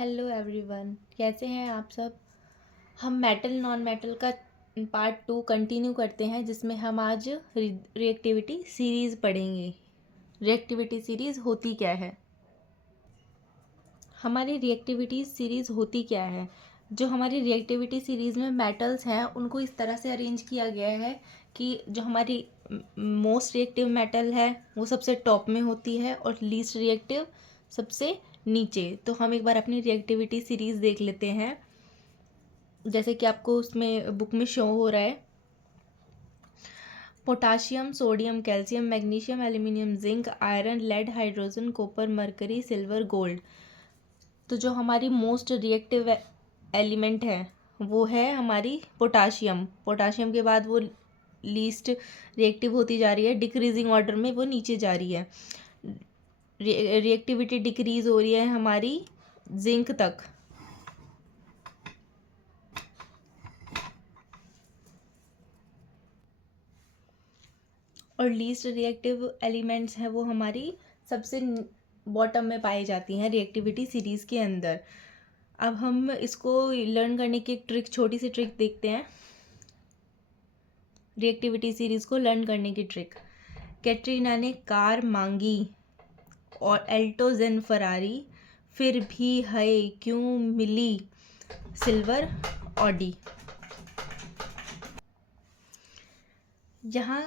Hello everyone, कैसे हैं आप सब। हम मेटल नॉन मेटल का पार्ट 2 कंटिन्यू करते हैं, जिसमें हम आज रिएक्टिविटी सीरीज़ पढ़ेंगे। रिएक्टिविटी सीरीज़ होती क्या है। हमारी रिएक्टिविटी सीरीज़ होती क्या है। जो हमारी रिएक्टिविटी सीरीज़ में मेटल्स हैं उनको इस तरह से अरेंज किया गया है कि जो हमारी मोस्ट रिएक्टिव मेटल है वो सबसे टॉप में होती है और लीस्ट रिएक्टिव सबसे नीचे। तो हम एक बार अपनी रिएक्टिविटी सीरीज़ देख लेते हैं, जैसे कि आपको उसमें बुक में शो हो रहा है। Potassium, sodium, calcium, magnesium, aluminium, zinc, iron, lead, hydrogen, copper, mercury, silver, gold. तो जो हमारी मोस्ट रिएक्टिव एलिमेंट है वो है हमारी पोटाशियम। पोटाशियम के बाद वो लीस्ट रिएक्टिव होती जा रही है, डिक्रीजिंग ऑर्डर में वो नीचे जा रही है। रिएक्टिविटी डिक्रीज हो रही है हमारी जिंक तक। और लीस्ट रिएक्टिव एलिमेंट्स हैं वो हमारी सबसे बॉटम में पाई जाती हैं रिएक्टिविटी सीरीज़ के अंदर। अब हम इसको लर्न करने की एक छोटी सी ट्रिक देखते हैं। रिएक्टिविटी सीरीज़ को लर्न करने की ट्रिक। कैटरीना ने कार मांगी और एल्टो जेन फरारी, फिर भी है क्यों मिली सिल्वर ऑडी। यहाँ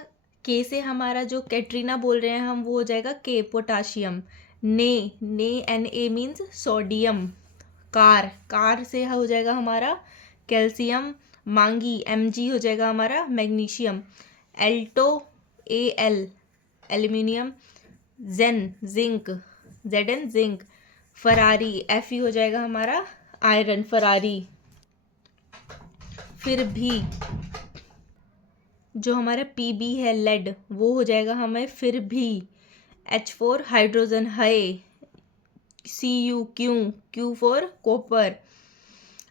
के से हमारा जो कैटरीना बोल रहे हैं हम वो हो जाएगा के, पोटाशियम। ने N A means sodium. Car से हो जाएगा हमारा कैल्शियम। मांगी एम जी हो जाएगा हमारा magnesium. Alto A L aluminium. Zen zinc, Z N zinc. Ferrari F E हो जाएगा हमारा आयरन, फरारी। फिर भी जो हमारा पी बी है लेड, वो हो जाएगा हमें फिर भी H4 हाइड्रोजन है। सी यू क्यू फॉर कॉपर।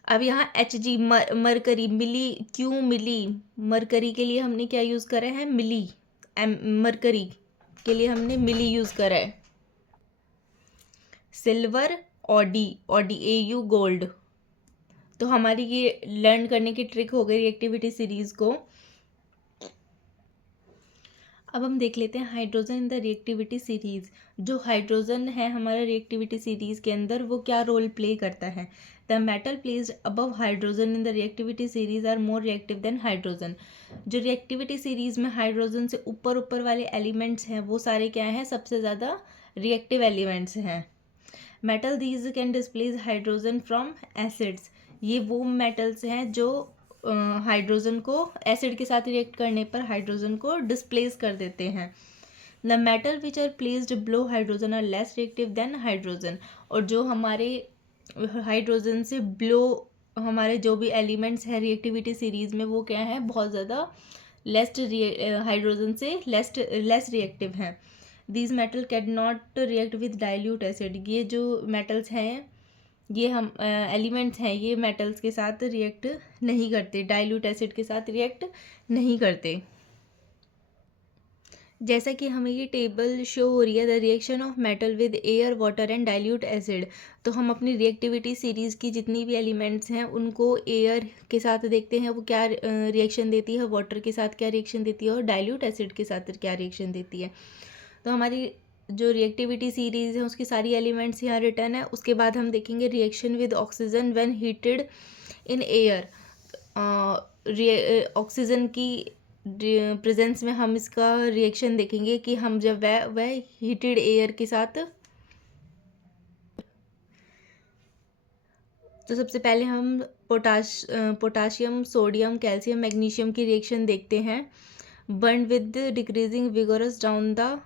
अब यहाँ एच जी मरकरी, मिली क्यों मिली। मरकरी के लिए हमने क्या यूज़ करा है, मिली। मरकरी के लिए हमने मिली यूज़ करा है। Silver Audi, Audi A you gold. तो हमारी ये लर्न करने की ट्रिक हो गई रिएक्टिविटी सीरीज़ को। अब हम देख लेते हैं hydrogen in the reactivity series. जो हाइड्रोजन है हमारा रिएक्टिविटी सीरीज़ के अंदर वो क्या रोल प्ले करता है। The metal placed above hydrogen in the reactivity series are more reactive than hydrogen. जो रिएक्टिविटी सीरीज़ में हाइड्रोजन से ऊपर वाले एलिमेंट्स हैं वो सारे क्या हैं, सबसे ज़्यादा रिएक्टिव एलिमेंट्स हैं। Metal these can displace hydrogen from acids. ये वो मेटल्स हैं जो हाइड्रोजन को एसिड के साथ रिएक्ट करने पर हाइड्रोजन को डिस्प्लेस कर देते हैं। The metal which are placed below hydrogen are less reactive than hydrogen. और जो हमारे हाइड्रोजन से बिलो हमारे जो भी एलिमेंट्स हैं रिएक्टिविटी सीरीज़ में वो क्या है, बहुत ज़्यादा हाइड्रोजन से लेस रिएक्टिव हैं। These metal can not react with dilute acid. ये जो मेटल्स हैं, ये हम एलिमेंट्स हैं, ये मेटल्स के साथ रिएक्ट नहीं करते, डाइल्यूट एसिड के साथ रिएक्ट नहीं करते। जैसा कि हमें ये टेबल शो हो रही है, the reaction of metal with air, water and dilute acid. तो हम अपनी रिएक्टिविटी सीरीज़ की जितनी भी एलिमेंट्स हैं उनको एयर के साथ देखते हैं वो क्या रिएक्शन देती है, वाटर के साथ क्या रिएक्शन देती है और डाइल्यूट एसिड के साथ क्या रिएक्शन देती है। तो हमारी जो रिएक्टिविटी सीरीज़ है उसकी सारी एलिमेंट्स यहाँ रिटर्न है। उसके बाद हम देखेंगे reaction with oxygen when heated in air. Oxygen की प्रेजेंस में हम इसका रिएक्शन देखेंगे कि हम जब वह हीटेड एयर के साथ। तो सबसे पहले हम पोटाशियम, सोडियम, कैल्शियम, मैग्नीशियम की रिएक्शन देखते हैं। Burn with decreasing vigorous down the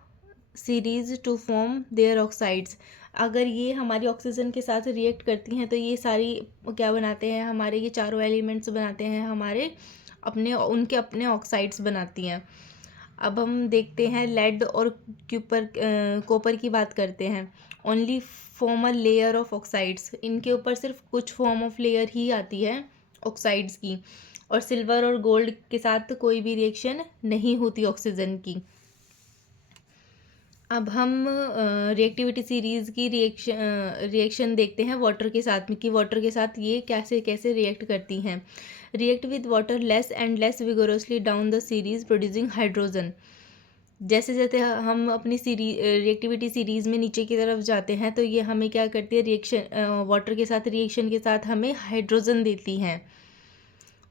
series to form their oxides. अगर ये हमारी ऑक्सीजन के साथ रिएक्ट करती हैं तो ये सारी क्या बनाते हैं, हमारे ये चारों एलिमेंट्स बनाते हैं हमारे उनके अपने ऑक्साइड्स बनाती हैं। अब हम देखते हैं लेड और कॉपर की बात करते हैं। Only form a layer of oxides. इनके ऊपर सिर्फ कुछ फॉर्म ऑफ लेयर ही आती है ऑक्साइड्स की। और सिल्वर और गोल्ड के साथ कोई भी रिएक्शन नहीं होती ऑक्सीजन की। अब हम रिएक्टिविटी सीरीज़ की रिएक्शन देखते हैं वाटर के साथ में, कि वाटर के साथ ये कैसे कैसे रिएक्ट करती हैं। React with water less and less vigorously down the series producing hydrogen. जैसे जैसे हम अपनी रिएक्टिविटी सीरीज़ में नीचे की तरफ जाते हैं तो ये हमें क्या करती है, रिएक्शन वाटर के साथ रिएक्शन के साथ हमें हाइड्रोजन देती हैं।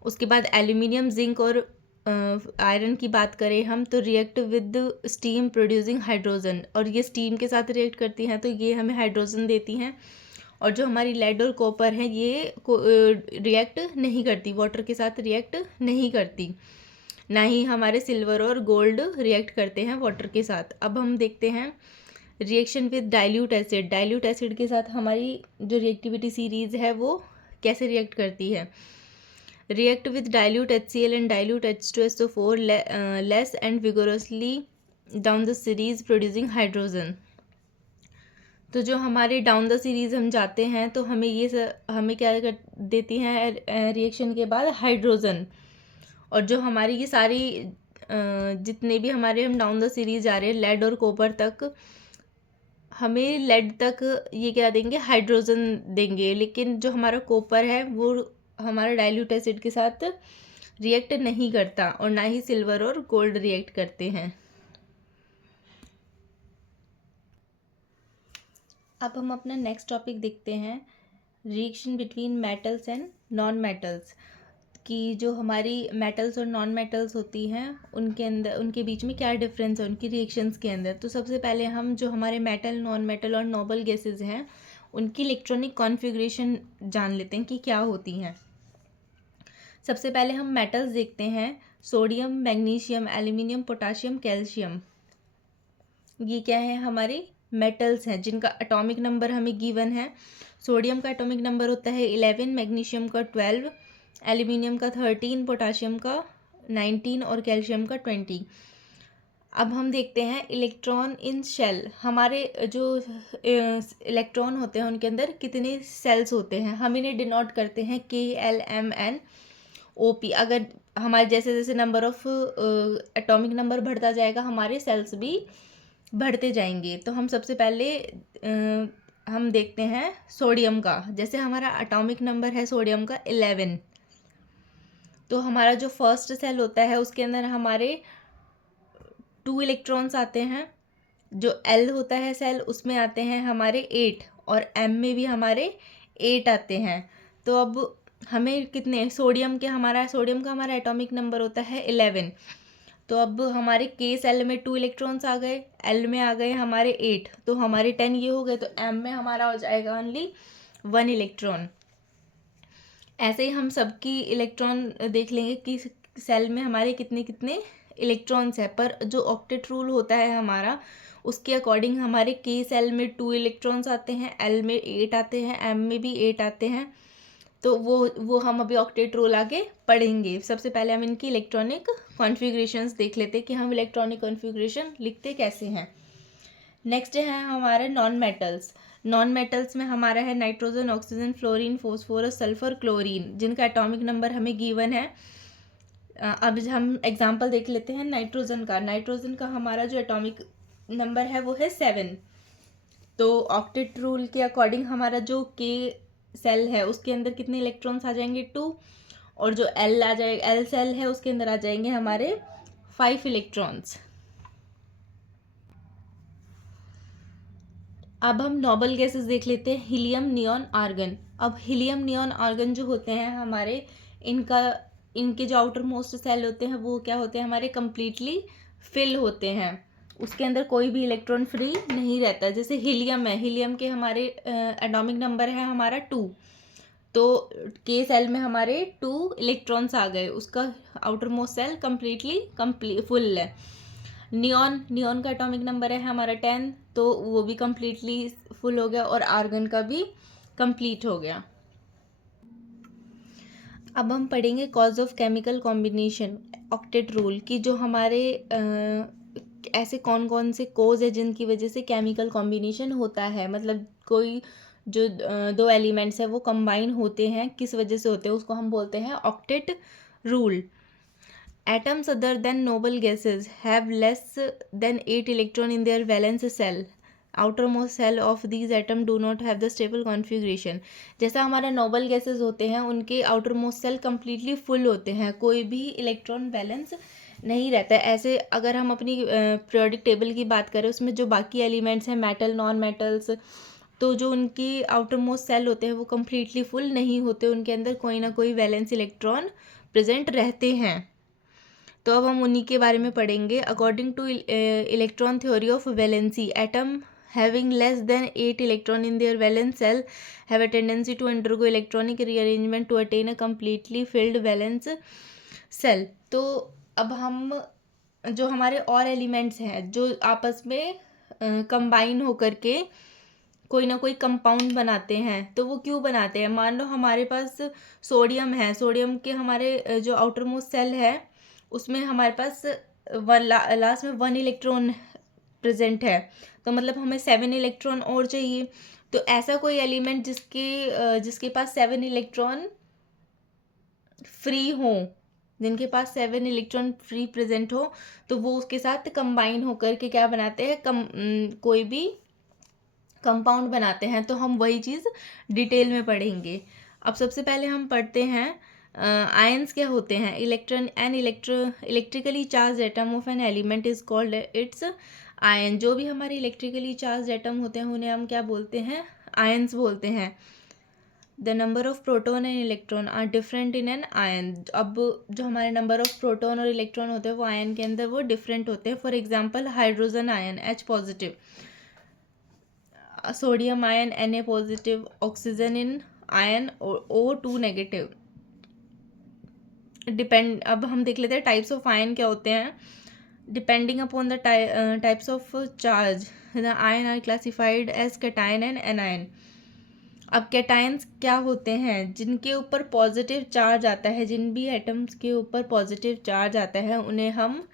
उसके बाद एल्यूमिनियम, जिंक और आयरन की बात करें हम तो react with steam producing hydrogen, और ये स्टीम के साथ रिएक्ट करती हैं तो ये हमें हाइड्रोजन देती हैं। और जो हमारी लेड और कॉपर है ये रिएक्ट नहीं करती, वाटर के साथ रिएक्ट नहीं करती। ना ही हमारे सिल्वर और गोल्ड रिएक्ट करते हैं वाटर के साथ। अब हम देखते हैं reaction with dilute acid. Dilute acid के साथ हमारी जो रिएक्टिविटी सीरीज़ है वो कैसे रिएक्ट करती है। React with dilute HCl and dilute H2SO4 less and vigorously down the series producing hydrogen. तो जो हमारे डाउन द सीरीज हम जाते हैं तो हमें हमें क्या कर देती हैं रिएक्शन के बाद हाइड्रोजन। और जो हमारी ये सारी जितने भी हमारे हम डाउन द सीरीज जा रहे हैं लेड और कॉपर तक, हमें लेड तक ये क्या देंगे, हाइड्रोजन देंगे। लेकिन जो हमारा कॉपर है वो हमारा डाइल्यूट एसिड के साथ रिएक्ट नहीं करता, और ना ही सिल्वर और गोल्ड रिएक्ट करते हैं। अब हम अपना नेक्स्ट टॉपिक देखते हैं, reaction between metals and non metals. कि जो हमारी मेटल्स और नॉन मेटल्स होती हैं उनके अंदर, उनके बीच में क्या डिफरेंस है उनकी रिएक्शंस के अंदर। तो सबसे पहले हम जो हमारे मेटल, नॉन मेटल और नोबल गैसेज हैं उनकी इलेक्ट्रॉनिक कॉन्फ़िगरेशन जान लेते हैं कि क्या होती हैं। सबसे पहले हम मेटल्स देखते हैं, sodium, magnesium, aluminium, potassium, calcium. ये क्या है, हमारे मेटल्स हैं जिनका एटॉमिक नंबर हमें गिवन है। सोडियम का एटॉमिक नंबर होता है 11, मैग्नीशियम का 12, एल्यूमिनियम का 13, पोटाशियम का 19 और कैल्शियम का 20। अब हम देखते हैं इलेक्ट्रॉन इन शेल। हमारे जो इलेक्ट्रॉन होते हैं उनके अंदर कितने सेल्स होते हैं, हम इन्हें डिनोट करते हैं KLMNOP। अगर हमारे जैसे जैसे नंबर ऑफ एटॉमिक नंबर बढ़ता जाएगा हमारे सेल्स भी बढ़ते जाएंगे। तो हम सबसे पहले हम देखते हैं सोडियम का। जैसे हमारा एटॉमिक नंबर है सोडियम का 11, तो हमारा जो फर्स्ट सेल होता है उसके अंदर हमारे 2 इलेक्ट्रॉन्स आते हैं। जो L होता है सेल उसमें आते हैं हमारे 8, और M में भी हमारे 8 आते हैं। तो अब हमें कितने सोडियम का हमारा एटॉमिक नंबर होता है 11। तो अब हमारे K सेल में 2 इलेक्ट्रॉन्स आ गए, L में आ गए हमारे 8, तो हमारे 10 ये हो गए। तो M में हमारा हो जाएगा ओनली 1 इलेक्ट्रॉन। ऐसे ही हम सबकी इलेक्ट्रॉन देख लेंगे कि सेल में हमारे कितने कितने इलेक्ट्रॉन्स है। पर जो ऑक्टेट रूल होता है हमारा, उसके अकॉर्डिंग हमारे K सेल में 2 इलेक्ट्रॉन्स आते हैं, L में 8 आते हैं, M में भी 8 आते हैं। तो वो हम अभी ऑक्टेट रूल आगे पढ़ेंगे। सबसे पहले हम इनकी इलेक्ट्रॉनिक कॉन्फ़िगरेशंस देख लेते हैं कि हम इलेक्ट्रॉनिक कॉन्फ़िगरेशन लिखते कैसे हैं। नेक्स्ट है हमारे नॉन मेटल्स। नॉन मेटल्स में हमारा है nitrogen, oxygen, fluorine, phosphorus, sulphur, chlorine, जिनका एटॉमिक नंबर हमें गिवन है। अब हम एग्जांपल देख लेते हैं नाइट्रोजन का। नाइट्रोजन का हमारा जो एटॉमिक नंबर है वो है 7। तो ऑक्टेट रूल के अकॉर्डिंग हमारा जो K सेल है उसके अंदर कितने इलेक्ट्रॉन्स आ जाएंगे, 2। और जो L सेल है उसके अंदर आ जाएंगे हमारे 5 इलेक्ट्रॉन्स। अब हम नोबल गैसेस देख लेते हैं, हीलियम, नियॉन, आर्गन। अब हीलियम, नियॉन, आर्गन जो होते हैं हमारे, इनके जो आउटर मोस्ट सेल होते हैं वो क्या होते हैं, हमारे कंप्लीटली फिल होते हैं। उसके अंदर कोई भी इलेक्ट्रॉन फ्री नहीं रहता। जैसे हीलियम है, हीलियम के हमारे एटॉमिक नंबर है हमारा 2, तो K सेल में हमारे 2 इलेक्ट्रॉन्स आ गए, उसका outermost shell complete full है। नियॉन का एटॉमिक नंबर है हमारा 10, तो वो भी कम्प्लीटली फुल हो गया, और आर्गन का भी कंप्लीट हो गया। अब हम पढ़ेंगे cause of chemical combination, octet rule की। जो हमारे ऐसे कौन कौन से कोज है जिनकी वजह से केमिकल कॉम्बिनेशन होता है, मतलब कोई जो 2 एलिमेंट्स है वो कंबाइन होते हैं, किस वजह से होते हैं, उसको हम बोलते हैं octet rule. Atoms other than noble gases have less than 8 electron in their valence cell. Outermost cell of these atom do not have the stable configuration. जैसा हमारा नोबल गैसेस होते हैं उनके आउटरमोस्ट सेल कम्प्लीटली फुल होते हैं, कोई भी electron balance नहीं रहता है. ऐसे अगर हम अपनी पीरियोडिक टेबल की बात करें उसमें जो बाकी एलिमेंट्स हैं मेटल नॉन मेटल्स, तो जो उनकी आउटर मोस्ट सेल होते हैं वो कम्प्लीटली फुल नहीं होते, उनके अंदर कोई ना कोई वैलेंस इलेक्ट्रॉन प्रेजेंट रहते हैं. तो अब हम उन्हीं के बारे में पढ़ेंगे. According two electron theory of valency, atom having less than 8 electron in their valence cell have a tendency to undergo electronic rearrangement to attain a completely filled valence cell. तो अब हम जो हमारे और एलिमेंट्स हैं जो आपस में कंबाइन होकर के कोई ना कोई कंपाउंड बनाते हैं, तो वो क्यों बनाते हैं? मान लो हमारे पास सोडियम है, सोडियम के हमारे जो आउटर मोस्ट सेल है उसमें हमारे पास लास्ट में 1 इलेक्ट्रॉन प्रेजेंट है, तो मतलब हमें 7 इलेक्ट्रॉन और चाहिए. तो ऐसा कोई एलिमेंट जिसके पास 7 इलेक्ट्रॉन फ्री हो, जिनके पास 7 इलेक्ट्रॉन फ्री प्रेजेंट हो, तो वो उसके साथ कंबाइन होकर के क्या बनाते हैं, कोई भी कंपाउंड बनाते हैं. तो हम वही चीज़ डिटेल में पढ़ेंगे. अब सबसे पहले हम पढ़ते हैं आयंस क्या होते हैं. Electrically charge atom of an element is called its ion. जो भी हमारे इलेक्ट्रिकली चार्ज एटम होते हैं उन्हें हम क्या बोलते हैं? आयंस बोलते हैं. The number of proton and electron are different in an ion. अब जो हमारे नंबर ऑफ प्रोटॉन और इलेक्ट्रॉन होते हैं वो आयन के अंदर वो डिफरेंट होते हैं. For example hydrogen ion H positive, sodium ion Na positive, oxygen in ion O2 negative. अब हम देख लेते हैं टाइप्स ऑफ आयन क्या होते हैं. Depending upon the types of charge the ion are classified as cation and anion. अब cations क्या होते हैं? जिनके ऊपर पॉजिटिव चार्ज आता है, जिन भी एटम्स के ऊपर पॉजिटिव चार्ज आता है उन्हें हम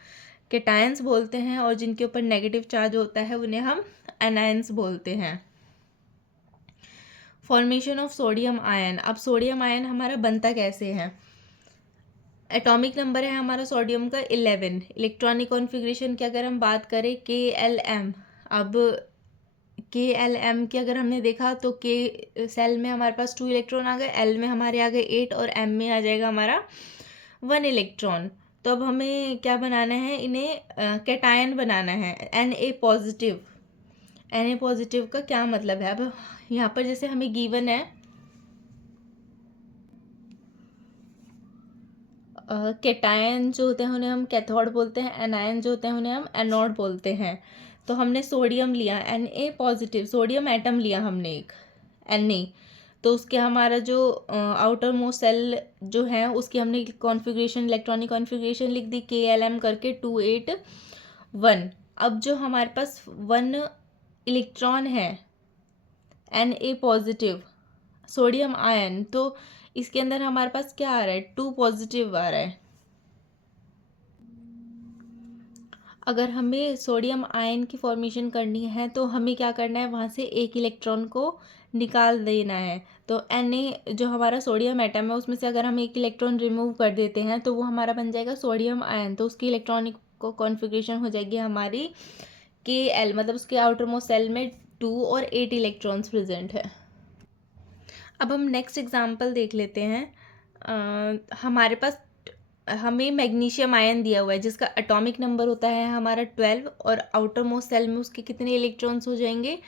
कैटायंस बोलते हैं, और जिनके ऊपर नेगेटिव चार्ज होता है उन्हें हम एनायंस बोलते हैं. Formation of sodium ion. अब सोडियम आयन हमारा बनता कैसे है? एटॉमिक नंबर है हमारा सोडियम का 11. इलेक्ट्रॉनिक कॉन्फ़िगरेशन की अगर हम बात करें KLM. अब KLM की अगर हमने देखा तो K सेल में हमारे पास 2 इलेक्ट्रॉन आ गए, L में हमारे आ गए 8 और M में आ जाएगा हमारा 1 इलेक्ट्रॉन. तो अब हमें क्या बनाना है? इन्हें कैटायन बनाना है. Na positive. Na पॉजिटिव का क्या मतलब है? अब यहाँ पर जैसे हमें गिवन है कैटायन जो होते हैं उन्हें हम कैथोड बोलते हैं, एनायन जो होते हैं उन्हें हम एनोड बोलते हैं. तो हमने सोडियम लिया Na पॉजिटिव, सोडियम एटम लिया हमने एक Na, तो उसके हमारा जो आउटर मोस्ट सेल जो है उसकी हमने कॉन्फ़िगरेशन इलेक्ट्रॉनिक कॉन्फ़िगरेशन लिख दी KLM करके 281. अब जो हमारे पास 1 इलेक्ट्रॉन है Na पॉजिटिव सोडियम आयन, तो इसके अंदर हमारे पास क्या आ रहा है? 2 पॉजिटिव आ रहा है. अगर हमें सोडियम आयन की फॉर्मेशन करनी है तो हमें क्या करना है? वहाँ से एक इलेक्ट्रॉन को निकाल देना है. तो Na जो हमारा सोडियम एटम है उसमें से अगर हम एक इलेक्ट्रॉन रिमूव कर देते हैं तो वो हमारा बन जाएगा सोडियम आयन. तो उसकी इलेक्ट्रॉनिक कॉन्फ़िगरेशन हो जाएगी हमारी KL, मतलब उसके आउटर मोस्ट सेल में 2 और 8 इलेक्ट्रॉन्स प्रेजेंट है. अब हम नेक्स्ट एग्जांपल देख लेते हैं. हमारे पास हमें मैग्नीशियम आयन दिया हुआ है जिसका एटॉमिक नंबर होता है हमारा 12, और आउटर मोस्ट सेल में उसके कितने इलेक्ट्रॉन्स हो जाएंगे?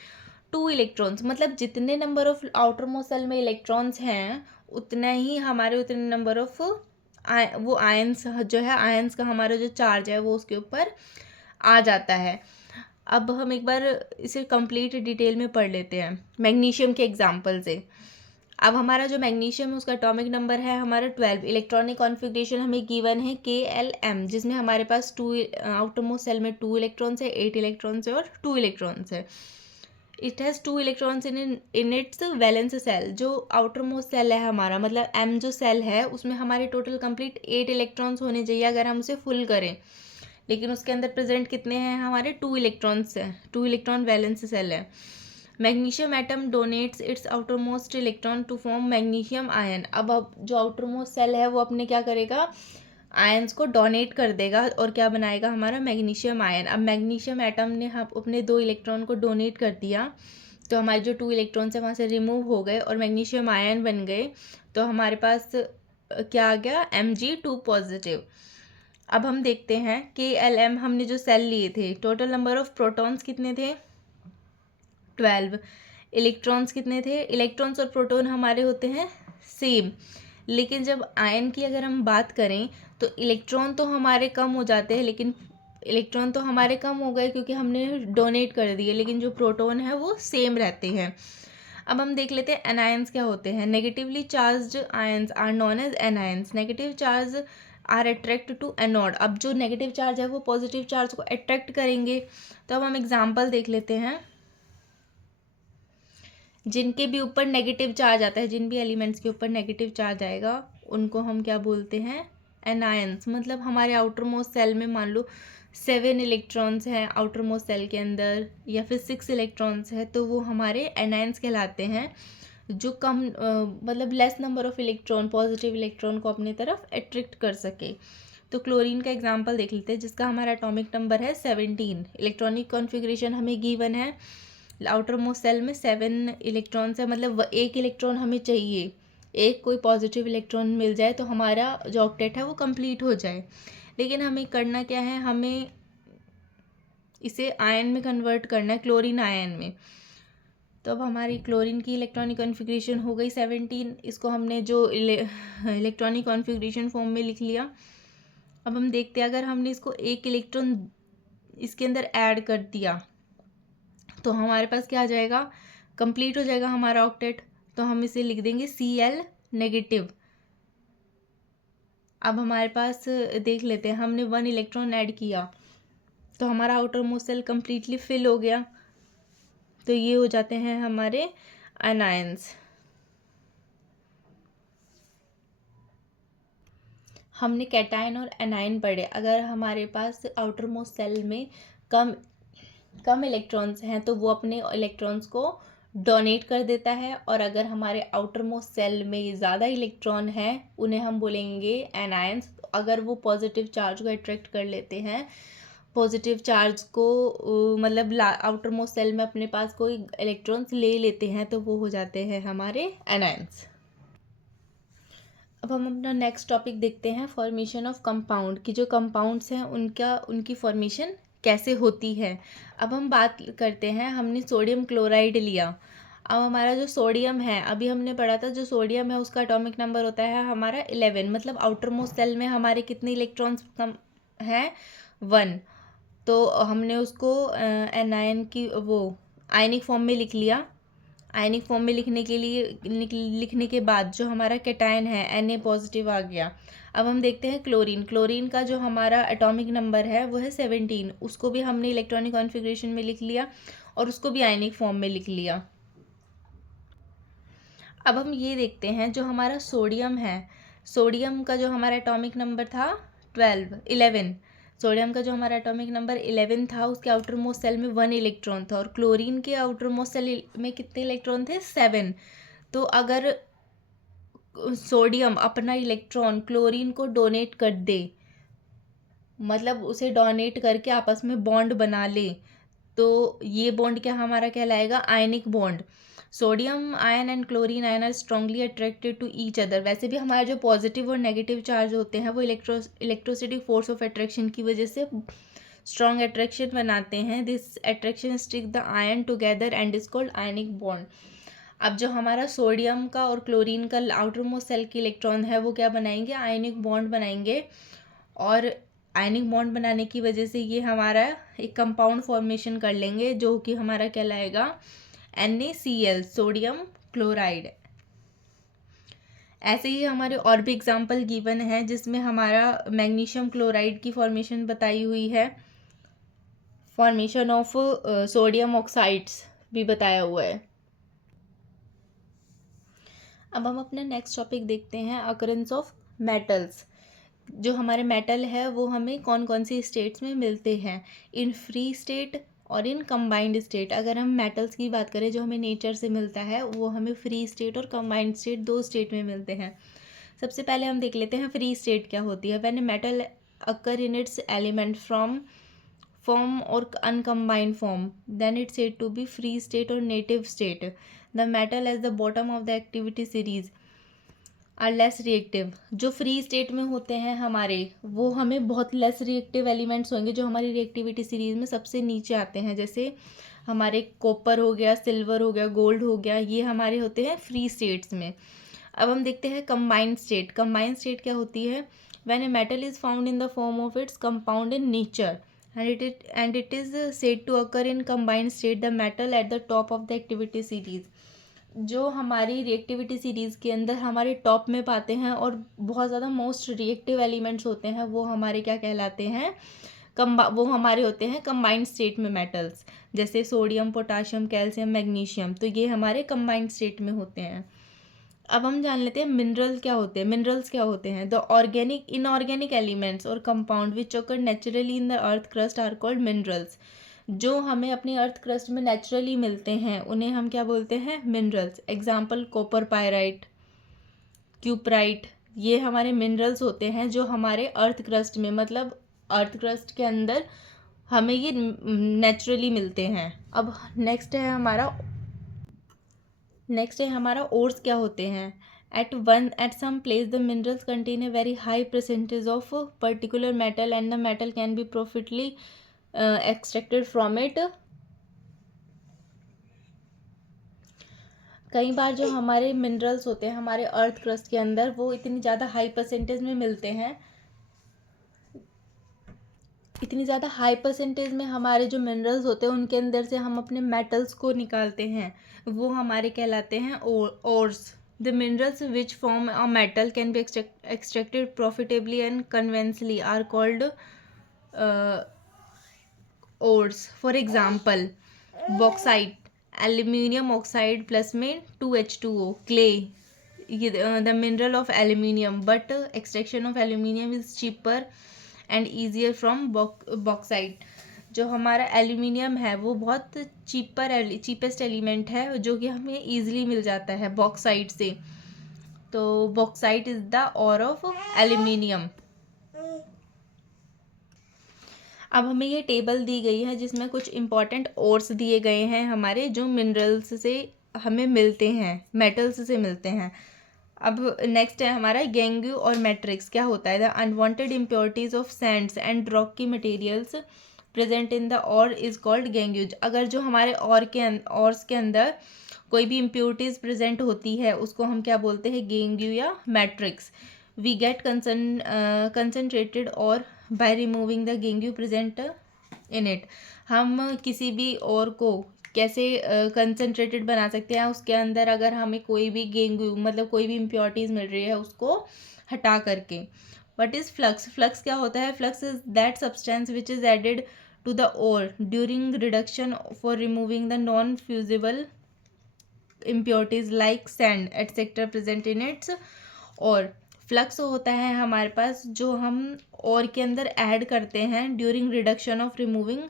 2 इलेक्ट्रॉन्स. मतलब जितने number of outermost shell में इलेक्ट्रॉन्स हैं उतना ही हमारे उतने नंबर ऑफ वो आयंस जो है, आयंस का हमारा जो चार्ज है वो उसके ऊपर आ जाता है. अब हम एक बार इसे कंप्लीट डिटेल में पढ़ लेते हैं मैग्नीशियम के एग्जांपल से. अब हमारा जो मैग्नीशियम है उसका एटॉमिक नंबर है हमारा 12. इलेक्ट्रॉनिक कॉन्फ़िगरेशन हमें गिवन है KLM, जिसमें हमारे पास 2 आउटर मोस्ट सेल में 2 इलेक्ट्रॉन्स है, 8 इलेक्ट्रॉन्स है और 2 इलेक्ट्रॉन्स है. It has 2 electrons in its valence shell. जो आउटर मोस्ट सेल है हमारा, मतलब M जो सेल है उसमें हमारे टोटल कंप्लीट 8 इलेक्ट्रॉन्स होने चाहिए अगर हम उसे फुल करें, लेकिन उसके अंदर प्रेजेंट कितने हैं? हमारे 2 इलेक्ट्रॉन्स हैं. 2 इलेक्ट्रॉन वैलेंस सेल है. Magnesium atom donates its outermost electron to form magnesium ion. अब जो आउटर मोस्ट सेल है वो अपने क्या करेगा? आयंस को डोनेट कर देगा और क्या बनाएगा हमारा मैग्नीशियम आयन। अब मैग्नीशियम एटम ने हम अपने 2 इलेक्ट्रॉन को डोनेट कर दिया, तो हमारे जो 2 इलेक्ट्रॉन्स हैं वहाँ से रिमूव हो गए और मैग्नीशियम आयन बन गए। तो हमारे पास क्या आ गया, Mg2 पॉजिटिव। अब हम देखते हैं KLM हमने जो सेल लिए थे, टोटल नंबर ऑफ प्रोटॉन्स कितने थे, 12। इलेक्ट्रॉन्स कितने थे, इलेक्ट्रॉन्स और प्रोटॉन हमारे होते हैं सेम, लेकिन जब आयन की अगर हम बात करें तो इलेक्ट्रॉन तो हमारे कम हो जाते हैं, लेकिन इलेक्ट्रॉन तो हमारे कम हो गए क्योंकि हमने डोनेट कर दिए, लेकिन जो प्रोटॉन है वो सेम रहते हैं। अब हम देख लेते हैं एनायंस क्या होते हैं। Negatively charged ions are known as anions. Negative charge are attract to anode. अब जो नेगेटिव चार्ज है वो पॉजिटिव चार्ज को अट्रैक्ट करेंगे। तो अब हम एग्जाम्पल देख लेते हैं। जिनके भी ऊपर नेगेटिव चार्ज आता है, जिन भी एलिमेंट्स के ऊपर नेगेटिव चार्ज आएगा उनको हम क्या बोलते हैं, एनायंस। मतलब हमारे आउटर मोस्ट सेल में मान लो 7 इलेक्ट्रॉन्स हैं आउटर मोस्ट सेल के अंदर, या फिर 6 इलेक्ट्रॉन्स है, तो वो हमारे एनायंस कहलाते हैं, जो कम मतलब less number of electron, positive electron को अपनी तरफ अट्रैक्ट कर सके। तो क्लोरीन का एग्जाम्पल देख लेते हैं, जिसका हमारा एटॉमिक नंबर है 17। इलेक्ट्रॉनिक कॉन्फ़िगरेशन हमें गिवन है, आउटर मोस्ट सेल में 7 इलेक्ट्रॉन्स है, मतलब 1 इलेक्ट्रॉन हमें चाहिए, एक कोई पॉजिटिव इलेक्ट्रॉन मिल जाए तो हमारा जो ऑक्टेट है वो कंप्लीट हो जाए। लेकिन हमें करना क्या है, हमें इसे आयन में कन्वर्ट करना है, क्लोरीन आयन में। तो अब हमारी क्लोरीन की इलेक्ट्रॉनिक कॉन्फ़िगरेशन हो गई 17। इसको हमने जो इलेक्ट्रॉनिक कॉन्फ़िगरेशन फॉर्म में लिख लिया। अब हम देखते हैं, अगर हमने इसको 1 इलेक्ट्रॉन इसके अंदर ऐड कर दिया तो हमारे पास क्या आ जाएगा, कंप्लीट हो जाएगा हमारा ऑक्टेट। तो हम इसे लिख देंगे Cl नेगेटिव। अब हमारे पास देख लेते हैं, हमने 1 इलेक्ट्रॉन ऐड किया तो हमारा outermost shell completely fill हो गया। तो ये हो जाते हैं हमारे एनायंस। हमने कैटायन और एनायन पढ़े। अगर हमारे पास आउटर मोस्ट सेल में कम इलेक्ट्रॉन्स हैं तो वो अपने इलेक्ट्रॉन्स को डोनेट कर देता है, और अगर हमारे आउटर मोस्ट सेल में ज़्यादा इलेक्ट्रॉन हैं उन्हें हम बोलेंगे एनायंस। अगर वो पॉजिटिव चार्ज को अट्रैक्ट कर लेते हैं, पॉजिटिव चार्ज को मतलब आउटर मोस्ट सेल में अपने पास कोई इलेक्ट्रॉन्स ले लेते हैं, तो वो हो जाते हैं हमारे एनायंस। अब हम अपना नेक्स्ट टॉपिक देखते हैं, फॉर्मेशन ऑफ कंपाउंड, कि जो कंपाउंड्स हैं उनकी फॉर्मेशन कैसे होती है। अब हम बात करते हैं, हमने सोडियम क्लोराइड लिया। अब हमारा जो सोडियम है, अभी हमने पढ़ा था, जो सोडियम है उसका एटॉमिक नंबर होता है हमारा 11। मतलब आउटर मोस्ट सेल में हमारे कितने इलेक्ट्रॉन्स कम हैं, 1। तो हमने उसको एनायन की वो आयनिक फॉर्म में लिख लिया। आयनिक फॉर्म में लिखने के बाद जो हमारा कैटायन है Na पॉजिटिव आ गया। अब हम देखते हैं क्लोरीन का जो हमारा एटॉमिक नंबर है वो है 17। उसको भी हमने इलेक्ट्रॉनिक कॉन्फ़िगरेशन में लिख लिया और उसको भी आयनिक फॉर्म में लिख लिया। अब हम ये देखते हैं, जो हमारा सोडियम है, सोडियम का जो हमारा एटॉमिक नंबर था 11। सोडियम का जो हमारा एटॉमिक नंबर 11 था, उसके आउटर मोस्ट सेल में 1 इलेक्ट्रॉन था, और क्लोरीन के आउटर मोस्ट सेल में कितने इलेक्ट्रॉन थे, 7। तो अगर सोडियम अपना इलेक्ट्रॉन क्लोरीन को डोनेट कर दे, मतलब उसे डोनेट करके आपस में बॉन्ड बना ले, तो ये बॉन्ड क्या हमारा कहलाएगा, ionic bond. Sodium ion and chlorine ion are strongly attracted to each other. वैसे भी हमारे जो पॉजिटिव और नेगेटिव चार्ज होते हैं वो इलेक्ट्रोस्टैटिक फोर्स ऑफ अट्रैक्शन की वजह से स्ट्रॉन्ग अट्रैक्शन बनाते हैं। This attraction stick the ion together and is called ionic bond. अब जो हमारा सोडियम का और क्लोरीन का आउटर मोस्ट सेल की इलेक्ट्रॉन है वो क्या बनाएंगे, आयनिक बॉन्ड बनाएंगे, और आयनिक बॉन्ड बनाने की वजह से ये हमारा एक कंपाउंड फॉर्मेशन कर लेंगे, जो कि हमारा कहलाएगा NaCl, सोडियम क्लोराइड। ऐसे ही हमारे और भी एग्जाम्पल गिवन है, जिसमें हमारा मैग्नीशियम क्लोराइड की फॉर्मेशन बताई हुई है, फॉर्मेशन ऑफ सोडियम ऑक्साइड्स भी बताया हुआ है। अब हम अपना नेक्स्ट टॉपिक देखते हैं, अकरेंस ऑफ मेटल्स। जो हमारे मेटल है वो हमें कौन कौन सी स्टेट्स में मिलते हैं, इन फ्री स्टेट और इन कंबाइंड स्टेट। अगर हम मेटल्स की बात करें जो हमें नेचर से मिलता है, वो हमें फ्री स्टेट और कंबाइंड स्टेट 2 स्टेट में मिलते हैं। सबसे पहले हम देख लेते हैं फ्री स्टेट क्या होती है। When a metal occur in its element from form और uncombined form then it's said to be free state और native state. The metal as the bottom of the activity series are less reactive. जो free state में होते हैं हमारे, वो हमें बहुत लेस रिएक्टिव एलिमेंट्स होंगे जो हमारी रिएक्टिविटी सीरीज में सबसे नीचे आते हैं। जैसे हमारे कॉपर हो गया, सिल्वर हो गया, गोल्ड हो गया, ये हमारे होते हैं फ्री स्टेट्स में। अब हम देखते हैं कंबाइंड स्टेट। कंबाइंड स्टेट क्या होती है? When a metal is found in the form of its compound in nature and it is said to occur in combined state, the metal at the top of the activity series। जो हमारी reactivity series के अंदर हमारे top में पाते हैं और बहुत ज़्यादा मोस्ट रिएक्टिव एलिमेंट्स होते हैं, वो हमारे क्या कहलाते हैं? वो हमारे होते हैं कंबाइंड स्टेट में मेटल्स, जैसे सोडियम, पोटाशियम, कैल्शियम, मैग्नीशियम, तो ये हमारे कंबाइंड स्टेट में होते हैं। अब हम जान लेते हैं मिनरल क्या होते हैं। मिनरल्स क्या होते हैं? द ऑर्गेनिक इनऑर्गेनिक एलिमेंट्स और compound which occur naturally in the earth crust are called minerals. जो हमें अपनी अर्थ क्रस्ट में नेचुरली मिलते हैं उन्हें हम क्या बोलते हैं? Minerals. Example copper pyrite, cuprite, ये हमारे मिनरल्स होते हैं जो हमारे अर्थ क्रस्ट में, मतलब अर्थ क्रस्ट के अंदर हमें ये नेचुरली मिलते हैं। अब नेक्स्ट है हमारा ओर्स क्या होते हैं? At some place the minerals contain a very high percentage of particular metal and the metal can be profitably extracted from it. कई बार जो हमारे मिनरल्स होते हैं हमारे अर्थ क्रस्ट के अंदर, वो इतनी ज़्यादा हाई परसेंटेज में मिलते हैं, इतनी ज़्यादा हाई परसेंटेज में हमारे जो मिनरल्स होते हैं उनके अंदर से हम अपने मेटल्स को निकालते हैं, वो हमारे कहलाते हैं ores. The minerals which form a metal can be extracted profitably and conveniently are called ores. For example bauxite, aluminium oxide plus में 2H2O, clay, the mineral of aluminium, but extraction of aluminium is cheaper and easier from bauxite. जो हमारा aluminium है वो बहुत cheapest element है जो कि हमें ईजिली मिल जाता है बॉक्साइट से। तो bauxite is the ore of aluminium. अब हमें ये टेबल दी गई है जिसमें कुछ इंपॉर्टेंट ओर्स दिए गए हैं हमारे, जो मिनरल्स से हमें मिलते हैं, मेटल्स से मिलते हैं। अब नेक्स्ट है हमारा गैंगू और मैट्रिक्स क्या होता है? The unwanted impurities of sands and rocky materials present in the ore is called gangue. अगर जो हमारे ऑर्स के अंदर कोई भी इम्प्योरिटीज प्रेजेंट होती है उसको हम क्या बोलते हैं? गैंगू या matrix. We get concentrated ore by removing the gangue present in it. हम किसी भी और को कैसे कंसनट्रेटेड बना सकते हैं? उसके अंदर अगर हमें कोई भी गैंगू, मतलब कोई भी इम्प्योरिटीज़ मिल रही है, उसको हटा करके। What is flux? फ्लक्स क्या होता है? Flux is that substance which is added to the ore during reduction for removing the non fusible impurities like sand etcetera present in its. और फ्लक्स होता है हमारे पास जो हम और के अंदर ऐड करते हैं during reduction of removing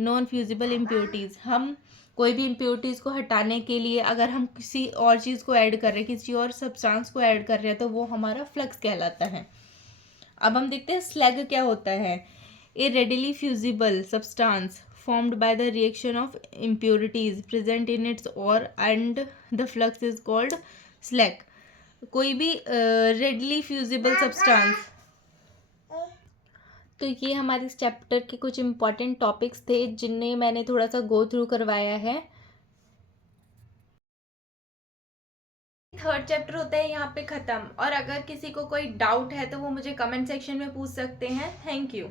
non fusible impurities. हम कोई भी इम्प्योरिटीज़ को हटाने के लिए अगर हम किसी और चीज़ को ऐड कर रहे हैं, किसी और सब्सटेंस को ऐड कर रहे हैं, तो वो हमारा फ्लक्स कहलाता है। अब हम देखते हैं स्लैग क्या होता है। A readily fusible substance formed by the reaction of impurities present in its ore and the flux is called slag। कोई भी रेडली फ्यूजिबल सब्सटेंस। तो ये हमारे इस चैप्टर के कुछ इंपॉर्टेंट टॉपिक्स थे जिन्हें मैंने थोड़ा सा गो थ्रू करवाया है। थर्ड चैप्टर होता है यहाँ पे ख़त्म, और अगर किसी को कोई डाउट है तो वो मुझे कमेंट सेक्शन में पूछ सकते हैं। Thank you.